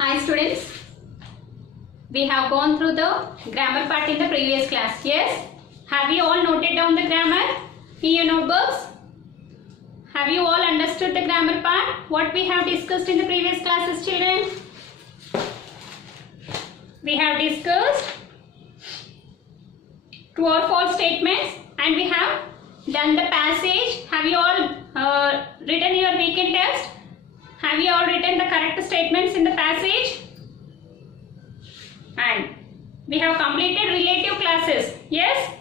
Hi students, we have gone through the grammar part in the previous class. Yes, have you all noted down the grammar in your notebooks? Have you all understood the grammar part? What we have discussed in the previous classes, children? We have discussed true or false statements and we have done the passage. Have you all written your weekend test? Have you all written the correct statements in the passage? And we have completed relative classes. Yes?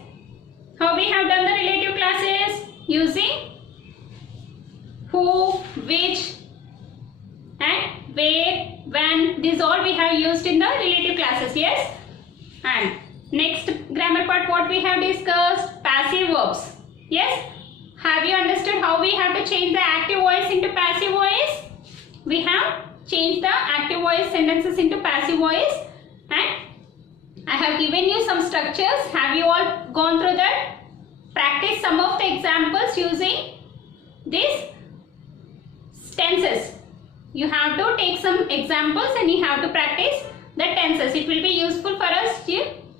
How we have done the relative classes? Using who, which and where, when. These all we have used in the relative classes. Yes? And next grammar part what we have discussed? Passive verbs. Yes? Have you understood how we have to change the active voice into passive voice? We have changed the active voice sentences into passive voice and I have given you some structures. Have you all gone through that? Practice some of the examples using these tenses. You have to take some examples and you have to practice the tenses. It will be useful for us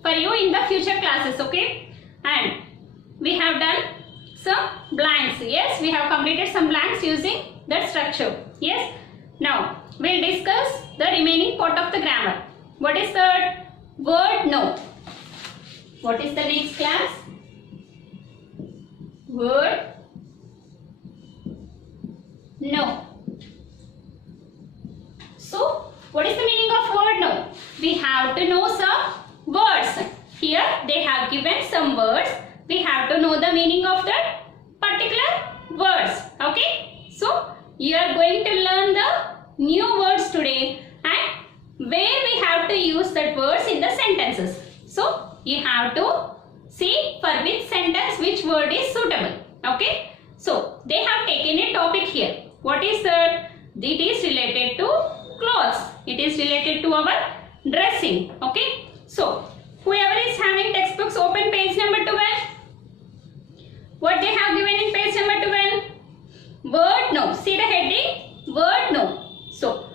for you in the future classes. Okay? And we have done some blanks. Yes, we have completed some blanks using that structure. Yes. Now, we'll discuss the remaining part of the grammar. What is the word no? What is the next class? Word no. So, what is the meaning of word no? We have to know some words. Here, they have given some words. We have to know the meaning of that particular words. Okay? So, you are going to learn the new words today and where we have to use that words in the sentences. So, you have to see for which sentence which word is suitable. Okay. So, they have taken a topic here. What is that? It is related to clothes. It is related to our dressing. Okay. So, whoever is having textbooks, open page number 12. What they have given in page number 12? Word no. See the heading? Word no. So,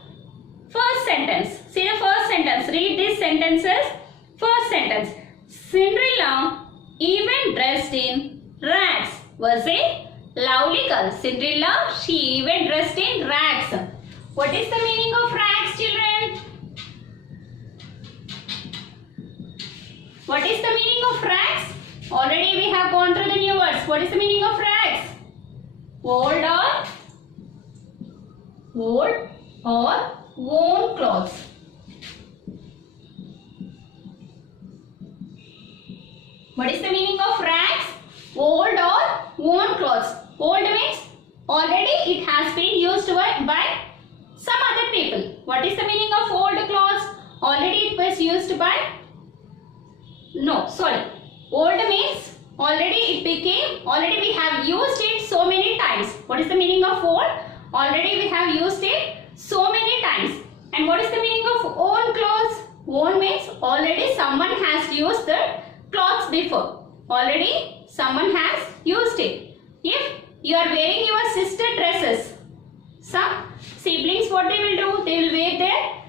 first sentence. See the first sentence. Read these sentences. First sentence. Cinderella, even dressed in rags, was a lovely girl. Cinderella, she even dressed in rags. What is the meaning of rags, children? What is the meaning of rags? Already we have gone through the new words. What is the meaning of rags? Old or worn clothes. What is the meaning of rags? Old or worn clothes. Old means already it has been used by some other people. What is the meaning of old clothes? Already it was used by... No, sorry. Old means already we have used it so many times. What is the meaning of old? Already we have used it so many times. And what is the meaning of worn clothes? Worn means already someone has used the clothes before. Already someone has used it. If you are wearing your sister dresses, some siblings what they will do? They will wear their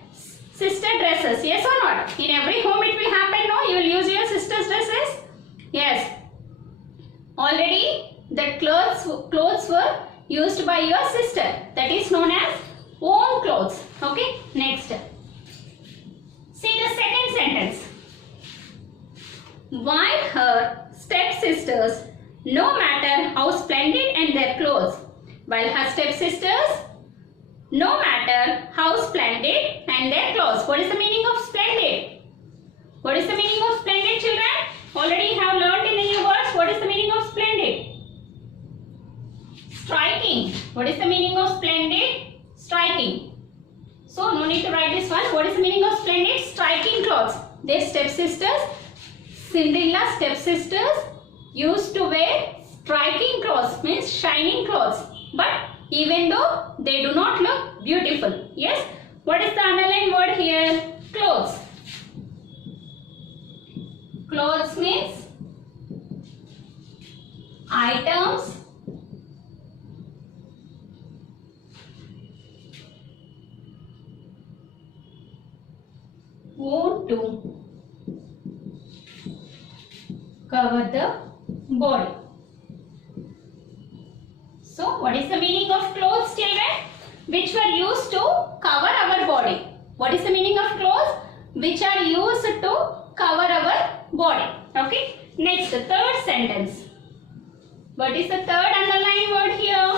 sister dresses. Yes or not? In every home it will happen, no? You will use your sister's dresses. Yes. Already the clothes were used by your sister. That is known as worn clothes. Okay. Next. See the second sentence. While her stepsisters, no matter how splendid and their clothes, while her stepsisters, no matter how splendid and their clothes. What is the meaning of splendid? What is the meaning of splendid, children? Already you have learned in the new words. What is the meaning of splendid? Striking. What is the meaning of splendid? Striking. So, no need to write this one. What is the meaning of splendid? Striking clothes. Their stepsisters, Cinderella's stepsisters used to wear striking clothes, means shining clothes. But even though they do not look beautiful. Yes? What is the underlined word here? Clothes. Clothes means items O to cover the body. So what is the meaning of clothes, children? Which were used to cover our body. What is the meaning of clothes? Which are used to cover our body. Okay. Next, the third sentence. What is the third underlined word here?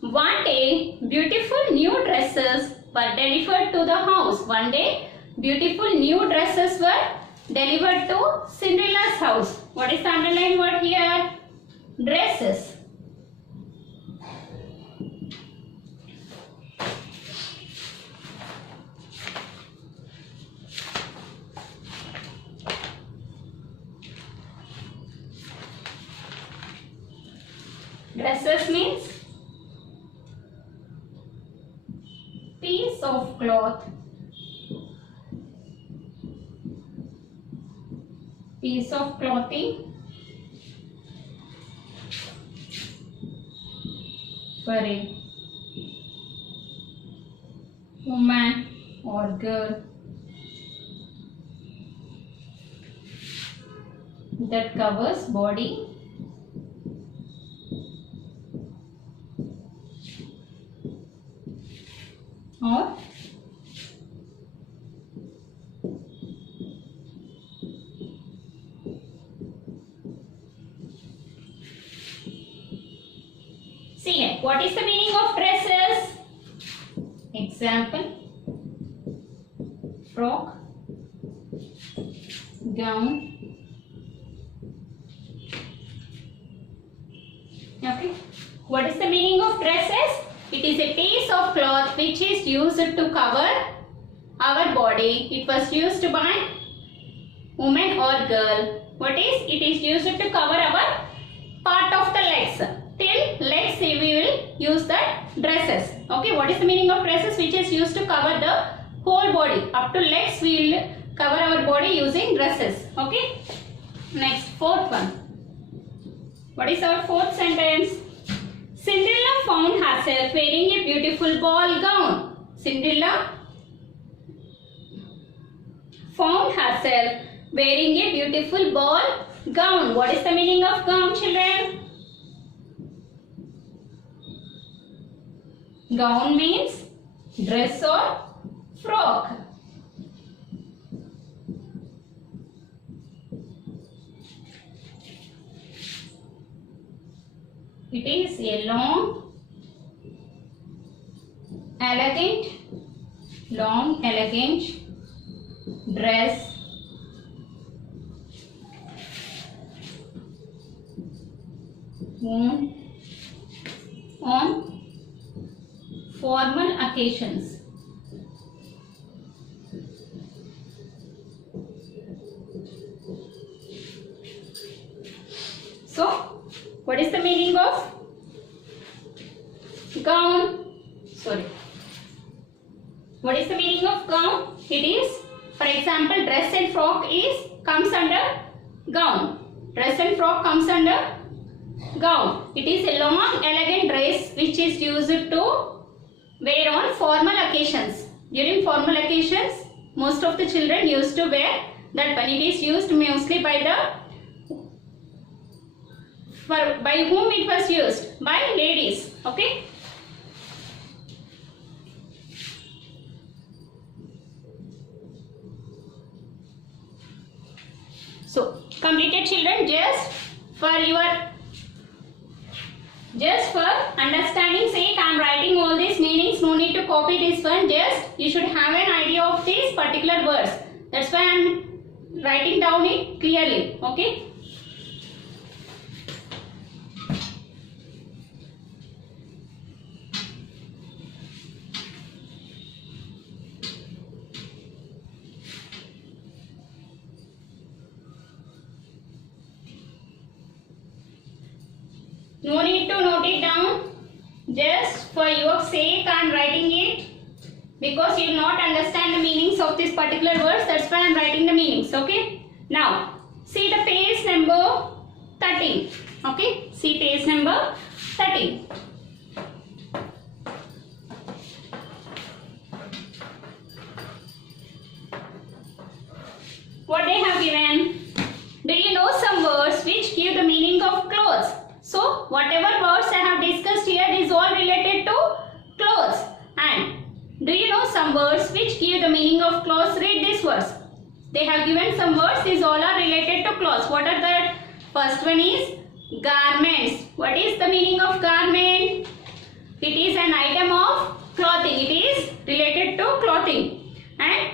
One day, beautiful new dresses were delivered to the house. One day, beautiful new dresses were delivered to Cinderella's house. What is the underlined word here? Dresses. Dresses means piece of cloth, piece of clothing for a woman or girl that covers body or see here, what is the meaning of dresses? Example, frock, gown. Okay, what is the meaning of dresses? It is a piece of cloth which is used to cover our body. It was used by woman or girl. What is? It is used to cover our part of the legs. Till legs we will use that dresses. Okay, what is the meaning of dresses? Which is used to cover the whole body. Up to legs we will cover our body using dresses. Okay. Next, fourth one. What is our fourth sentence? Cinderella found herself wearing a beautiful ball gown. Cinderella found herself wearing a beautiful ball gown. What is the meaning of gown, children? Gown means dress or frock. It is a long, elegant dress worn on formal occasions. So, what is the meaning of gown? What is the meaning of gown? It is, for example, dress and frock comes under gown. Dress and frock comes under gown. It is a long, elegant dress which is used to wear on formal occasions. During formal occasions, most of the children used to wear that one. It is used mostly by whom it was used? By ladies. Okay. So, completed, children. Just for understanding sake, I am writing all these meanings. No need to copy this one. Just you should have an idea of these particular words. That's why I am writing down it clearly. Okay. No need to note it down. Just for your sake I am writing it, because you will not understand the meanings of this particular words. That's why I am writing the meanings. Okay. Now see the page number 13. Okay. See page number 13. have given, do you know some words which give the meaning of clothes? So whatever words I have discussed here is all related to clothes. And do you know some words which give the meaning of clothes? Read this words. They have given some words. These all are related to clothes. What are the first one is garments. What is the meaning of garment? It is an item of clothing. It is related to clothing. And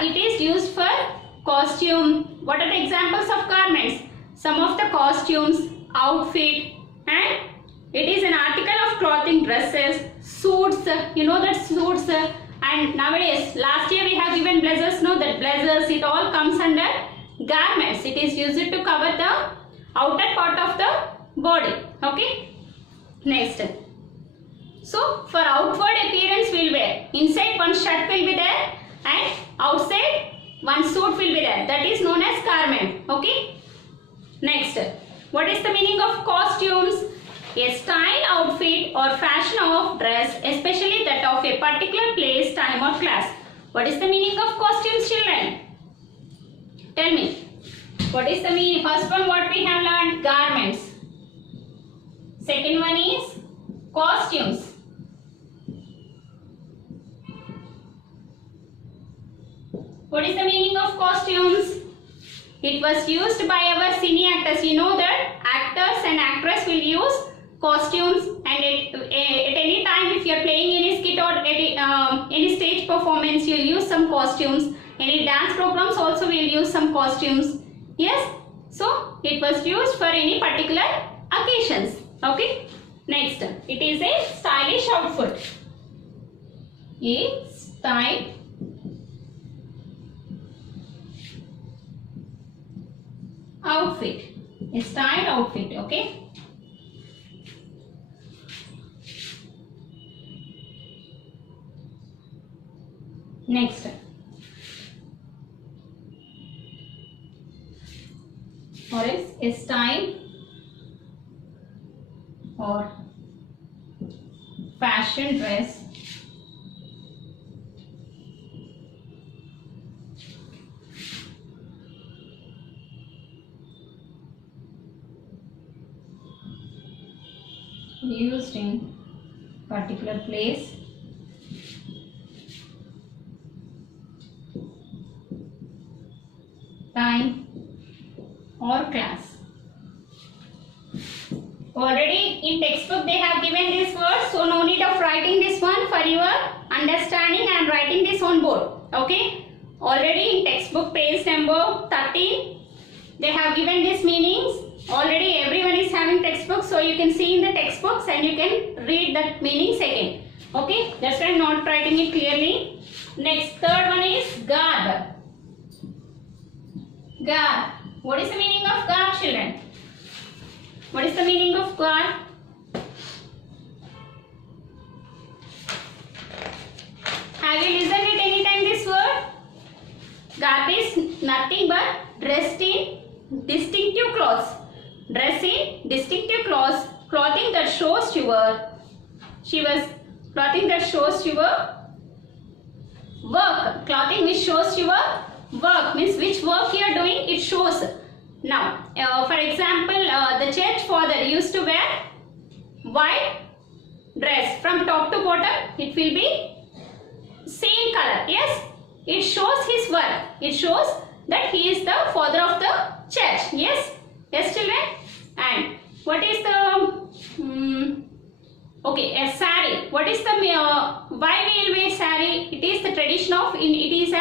it is used for costume. What are the examples of garments? Some of the costumes, outfit, and it is an article of clothing, dresses, suits. You know that suits. And nowadays, last year we have given blazers. No, that blazers, it all comes under garments. It is used to cover the outer part of the body. Okay. Next. So for outward appearance we will wear. Inside one shirt will be there and outside one suit will be there. That is known as garment. Okay. Next. What is the meaning of costumes? A style, outfit or fashion of dress, especially that of a particular place, time or class. What is the meaning of costumes, children? Tell me. What is the meaning? First one, what we have learned? Garments. Second one is costumes. What is the meaning of costumes? It was used by our cine actors. You know that actors and actresses will use costumes, and at any time if you are playing any skit or any stage performance, you will use some costumes. Any dance programs also will use some costumes. Yes. So it was used for any particular occasions. Okay. Next, it is a stylish outfit. A style outfit. A style outfit. Okay. Next. Or is a style or fashion dress used in particular place, time or class. Already in textbook they have given this word, so no need of writing this one. For your understanding I am writing this on board. Okay. Already in textbook page number 13 they have given these meanings. Already everyone is having textbook, so you can see in the textbooks and you can read that meanings again. Okay. That's why I am not writing it clearly. Next, third one is garb. Garb. What is the meaning of garb, children? What is the meaning of garb? Have you listened it any time this word? Garb is nothing but dressed in distinctive clothes. Dress in distinctive clothes. Clothing that shows your clothing that shows your work. Clothing which shows your work means which work you are doing, it shows. Now, for example, the church father used to wear white dress from top to bottom. It will be same color. Yes, it shows his work. It shows that he is the father of the church. Yes, yes, children. And what is the okay, a sari? What is the why we will wear sari? It is the tradition of it is an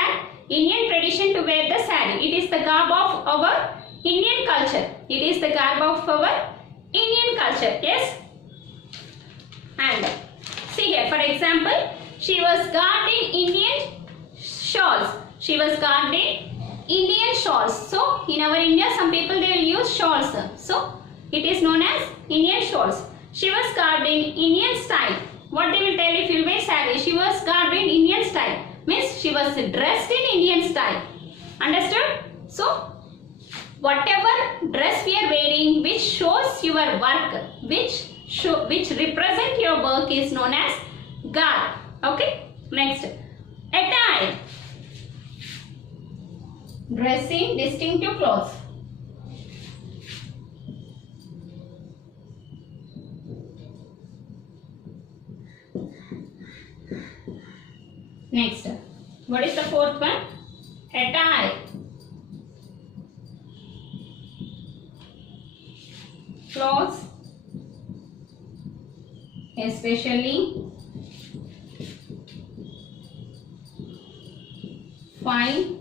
Indian tradition to wear the sari. It is the garb of our Indian culture. It is the garb of our Indian culture. Yes. And see here, for example, she was garbed in Indian shawls. She was garbed in Indian shawls. So in our India, some people they will use shawls. So it is known as Indian shawls. She was garbed in Indian style. What they will tell if you wear sari? She was garbed in Indian style. Means she was dressed in Indian style. Understood? So whatever dress we are wearing which shows your work, which represent your work is known as garb. Okay. Next, attire. dress in distinctive clothes. Next, what is the fourth one? Attire. Clothes, especially fine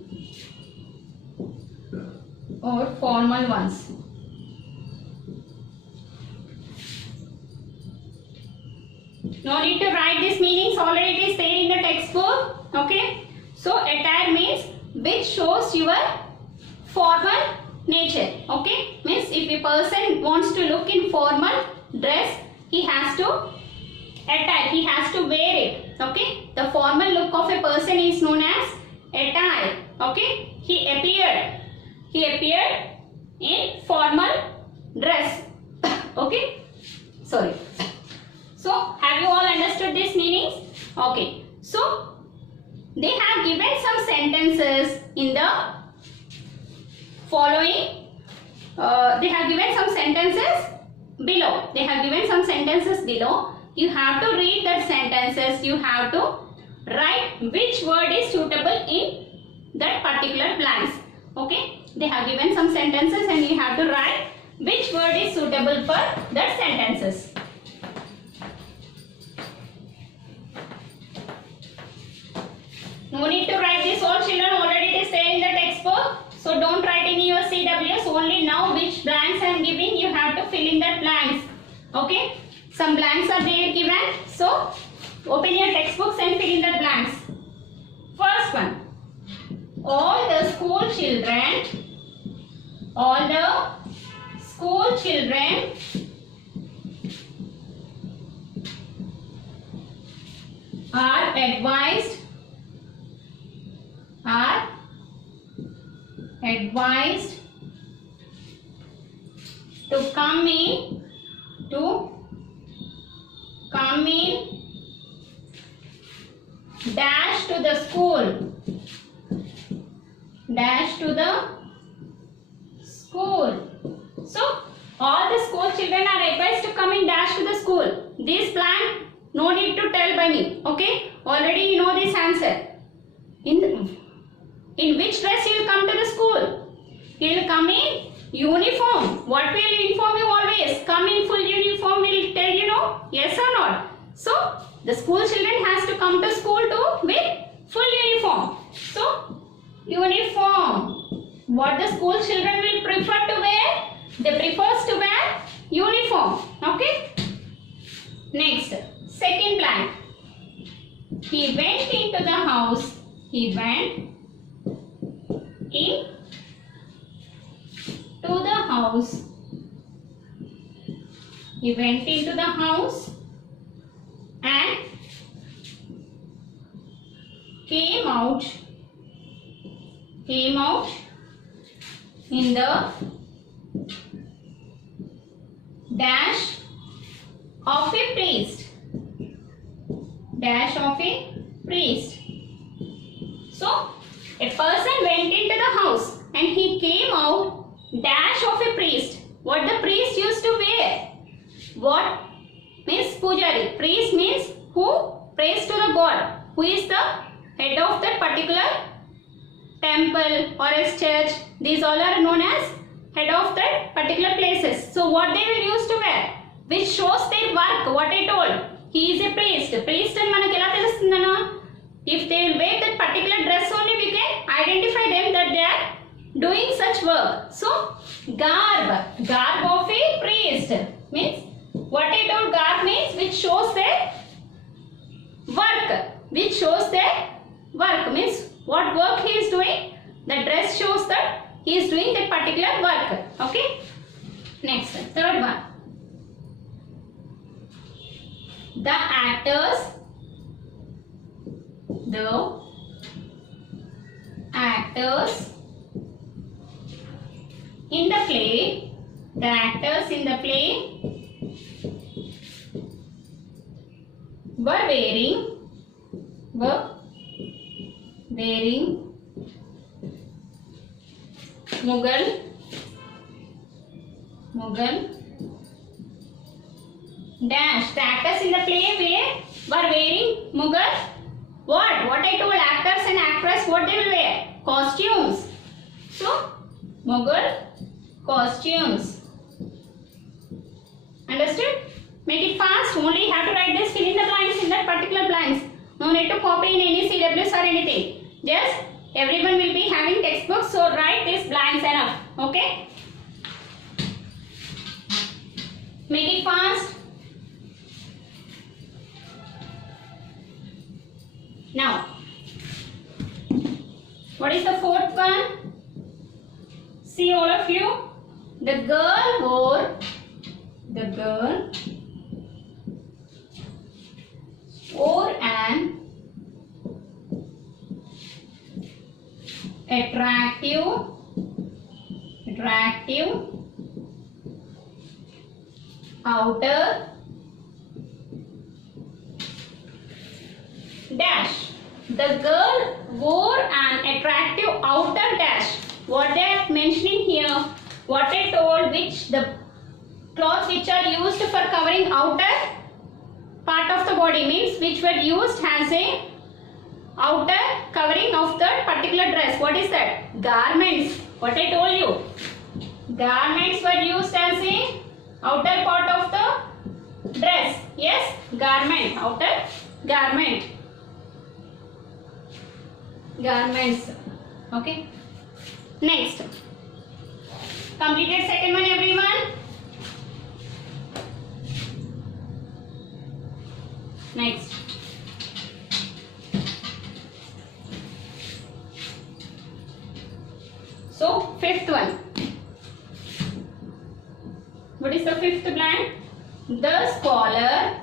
or formal ones. No need to write these meanings, already it is there in the textbook. Okay. So attire means which shows your formal nature. Okay. Means if a person wants to look in formal dress, he has to attire, he has to wear it. Okay. The formal look of a person is known as attire. Okay. He appeared in formal dress. Okay. Sorry. So, have you all understood these meanings? Okay. So, they have given some sentences in the following. They have given some sentences below. They have given some sentences below. You have to read that sentences. You have to write which word is suitable in that particular blanks. Okay. They have given some sentences and you have to write which word is suitable for that sentences. No need to write this, all children, already it is there in the textbook. So don't write in your CWS, only now which blanks I am giving, you have to fill in that blanks. Okay. Some blanks are there given. So open your textbooks and fill in the blanks. First one. All the school children are advised to come in dash to the school. So all the school children are advised to come in dash to the school. This plan no need to tell by me. Okay, already you know this answer. In which dress you will come to the school? You will come in uniform. What will inform you always? Come in full uniform will tell you no? Yes or not? So the school children has to come to school too with full uniform. So uniform. What the school children will prefer to wear? They prefers to wear uniform. Okay. Next, second blank. He went into the house. He went into the house and came out in the dash of a priest. So a person went into the house and he came out dash of a priest. What the priest used to wear? What means pujari? Priest means who prays to the god, who is the head of that particular temple or else church. These all are known as head of that particular places. So what they will use to wear, which shows their work. What I told, he is a priest. Priest and manaki ela telustundana. If they will wear that particular dress only, we can identify them that they are doing such work. So garb of a priest means what I told, garb means which shows their work. Means what work he is doing. The dress shows that he is doing that particular work. Okay. Next, third one. The actors in the play, were wearing Mughal. Dash. The actors in the play were wearing Mughal. What I told, actors and actress, what they will wear? Costumes. So, Mughal costumes. Understood? Make it fast. Only you have to write this, fill in the blanks in that particular blanks. No need to copy in any CWs or anything. Just everyone will be having textbooks, so write these blanks enough. Okay? Make it fast. Now, what is the fourth one? See all of you. The girl wore an attractive outer dash. The girl wore an attractive outer dash. What they are mentioning here, what I told, which the clothes which are used for covering outer part of the body, means which were used as a outer covering of the particular dress. What is that? Garments. What I told you, garments were used as a outer part of the dress. Yes, garment, outer garment, garments. Okay. Next, completed second one, everyone. Next, so fifth one. What is the fifth blank? The scholar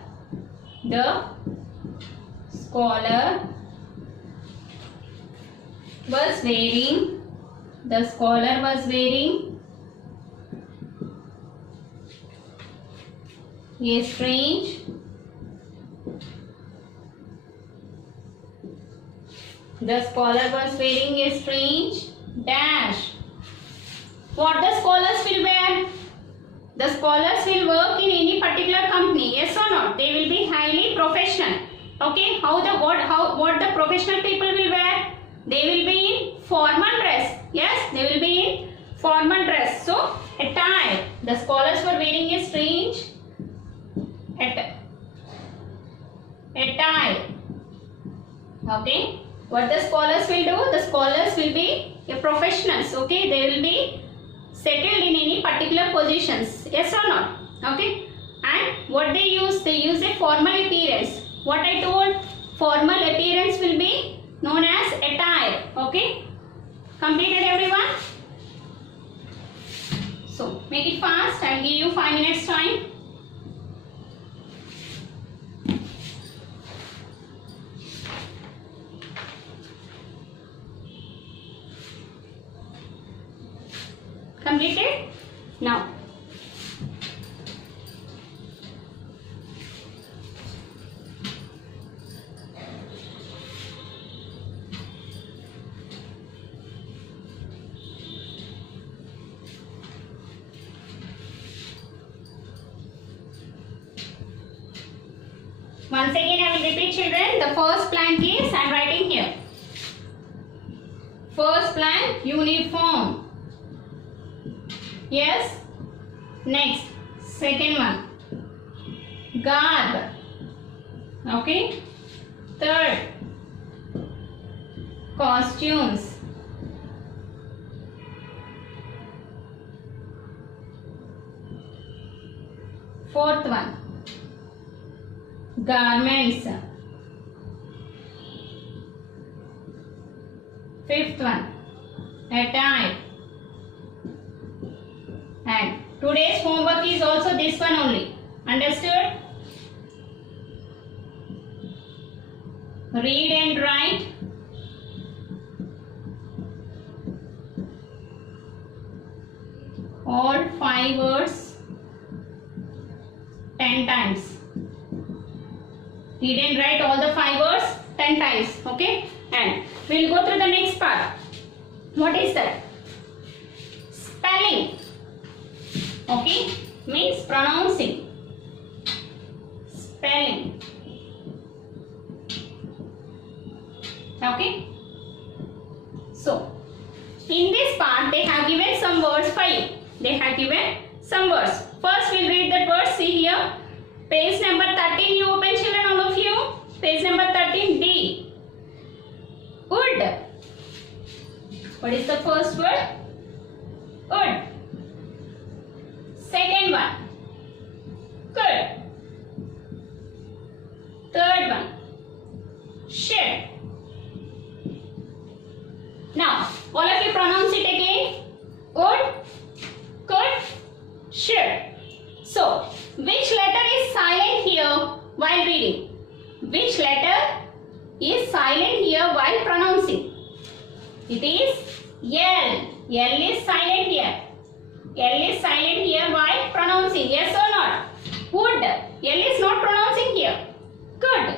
was wearing. The scholar was wearing a strange dash. What the scholars will wear? The scholars will work in any particular company. Yes or not? They will be highly professional. Okay. What the professional people will wear? They will be in formal dress. Yes, they will be in formal dress. So, attire. The scholars were wearing a strange attire. Okay. What the scholars will do? The scholars will be professionals. Okay. They will be settled in any particular positions. Yes or not? Okay. And what they use? They use a formal appearance. What I told? Formal appearance will be known as attire. Okay. Completed, everyone? So, make it fast. I will give you 5 minutes time. Completed? Now, once again I will repeat, children. The first blank is, I am writing here. First blank, uniform. Yes. Next, second one, garb. Okay. Third, costumes. Fourth one, garments. Fifth one, attire. And today's homework is also this one only. Understood? Read and write all 5 words 10 times. Read and write all the 5 words 10 times. Okay? And we will go through the next part. What is that? spelling. Okay, means pronouncing. Spelling. Okay. So, in this part they have given some words for you. They have given some words. First we'll read that word. See here. Page number 13 you open, children, all of you. Page number 13, D. Wood. What is the first word? Wood. Second one. Good. Third one. Shed. Now, all of you pronounce it again. Wood, could, should. So, which letter is silent here while reading? Which letter is silent here while pronouncing? It is L. L is silent here. L is silent here while pronouncing. Yes or not? Would. L is not pronouncing here. Could.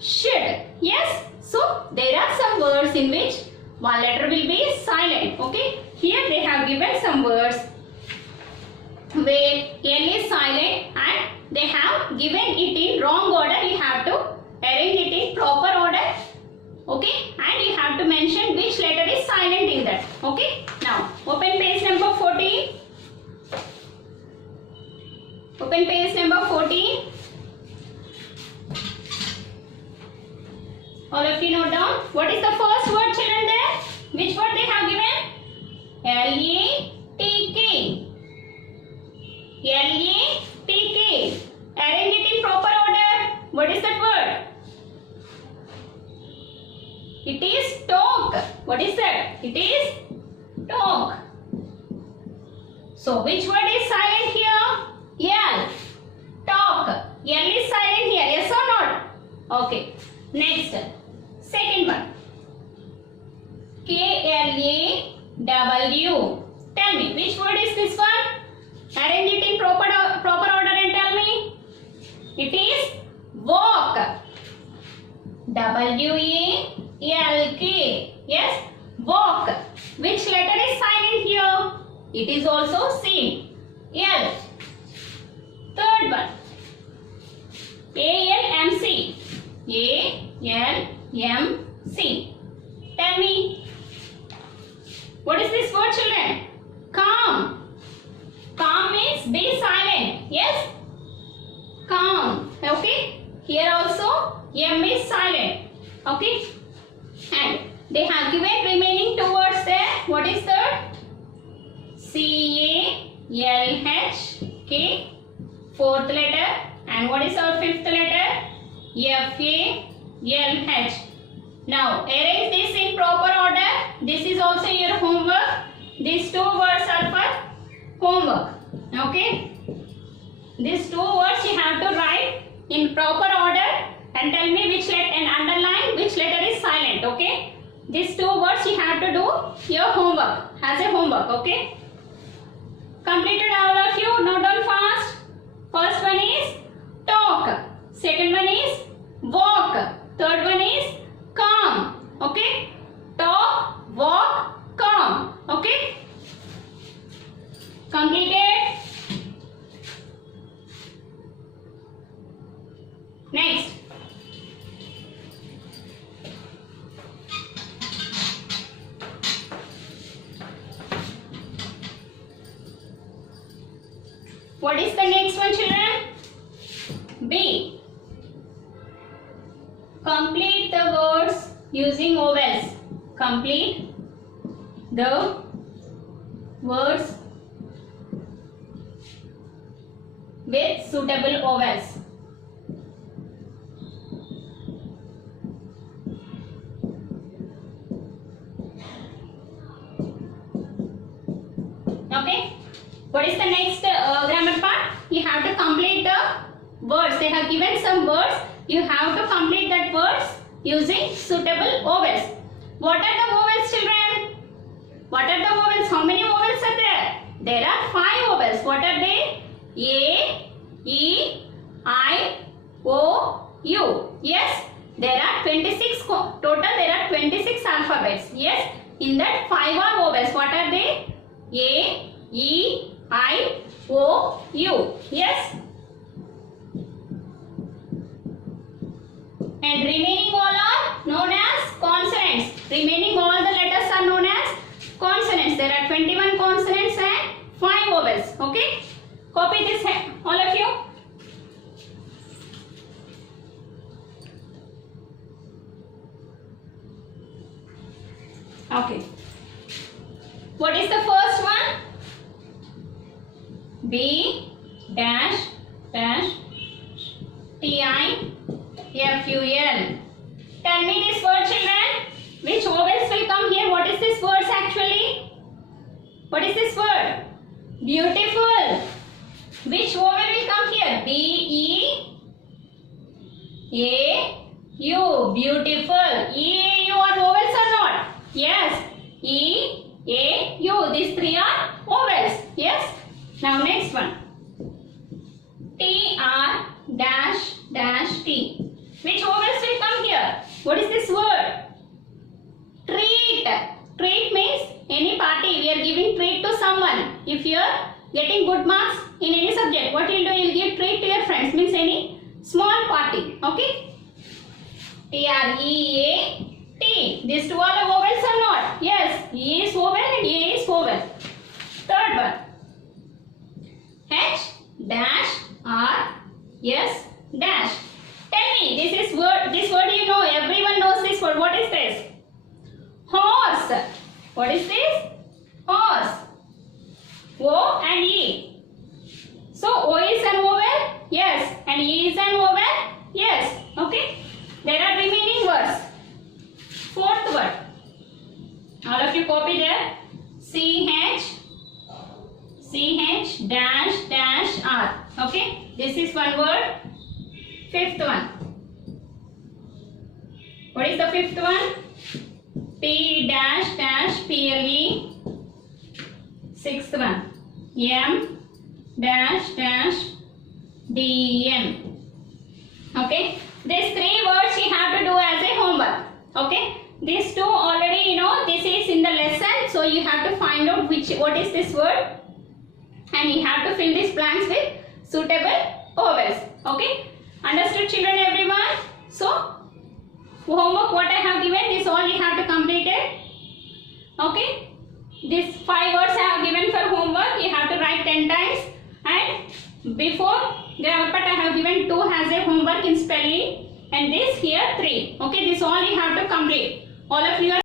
Should. Yes. So, there are some words in which one letter will be silent. Okay. Here they have given some words where L is silent and they have given it in wrong order. You have to arrange it in proper order. Okay. And you have to mention which letter is silent in that. Okay. Now, open page number 14. Open page number 14. All of you note down. What is the first word, children, there? Which word they have given? L-A-T-K. L-A-T-K. Arrange it in proper order. What is that word? It is talk. What is that? It is talk. So, which word is silent here? L. Talk. L is silent here. Yes or not? Okay. Next. Second one. K-L-A-W. Tell me, which word is this one? Arrange it in proper order and tell me. It is walk. W-A-L-K. Yes, walk. Which letter is silent here? It is also seen. L. Third one. A-L-M-C. A-L-M-C. Tell me. What is this word, children? Calm. Calm means be silent. Yes? Calm. Okay? Here also M is silent. Okay? And they have given remaining two words there. What is that? C-A-L-H-K. Fourth letter. And what is our fifth letter? F-A-L-H. Now, arrange this in proper order. This is also your homework. These two words are for homework. Okay? These two words you have to write in proper order and tell me which letter and underline which letter is silent. Okay? These two words you have to do your homework as a homework. Okay? Completed all of you. Note down fast. First one is talk. Second one is walk. Third one is calm. Okay? Talk, walk, calm. Okay? Completed. Next. What is the next one, children? B. Complete the words using vowels. Complete the words with suitable vowels. Okay. What is the next grammar part? You have to complete the words. They have given some words. You have to complete that words using suitable vowels. What are the vowels, children? What are the vowels? How many vowels are there? There are 5 vowels. What are they? A, E, I, O, U. Yes, there are 26 total. There are 26 alphabets. Yes, in that 5 are vowels. What are they? A, E-I-O-U. Yes. And remaining all are known as consonants. Remaining all the letters are known as consonants. There are 21 consonants and 5 vowels. Okay. Copy this, all of you. Okay. What is the first one? B dash dash T-I-F-U-L. Tell me this word, children. Which vowels will come here? What is this word actually? What is this word? Beautiful. Which vowel will come here? B-E-A-U. Beautiful. E-A-U are vowels or not? Yes. E-A-U. These three are vowels. Yes. Now next one. T-R dash dash T. Which vowels will come here? What is this word? Treat. Treat means any party. We are giving treat to someone. If you are getting good marks in any subject, what you will do? You will give treat to your friends. Means any small party. Okay. T-R-E-A-T. These two are the vowels or not? Yes. E is vowel and A is vowel. Third one. H dash R S dash. Tell me, this word you know. Everyone knows this word. What is this? Horse. What is this? Horse. O and E. So O is an vowel? Yes. And E is an vowel? Yes. Okay. There are remaining words. Fourth word. All of you copy there. CH dash dash R. Okay. This is one word. Fifth one. What is the fifth one? P dash dash PLE. Sixth one. M dash dash DN. Okay. These three words you have to do as a homework. Okay. These two already you know. This is in the lesson. So you have to find out what is this word. And you have to fill these blanks with suitable vowels. Okay. Understood, children, everyone? So, homework what I have given, this all you have to complete it. Okay. These 5 words I have given for homework. You have to write 10 times. And before grammar part I have given 2 as a homework in spelling. And this here 3. Okay. This all you have to complete. All of you are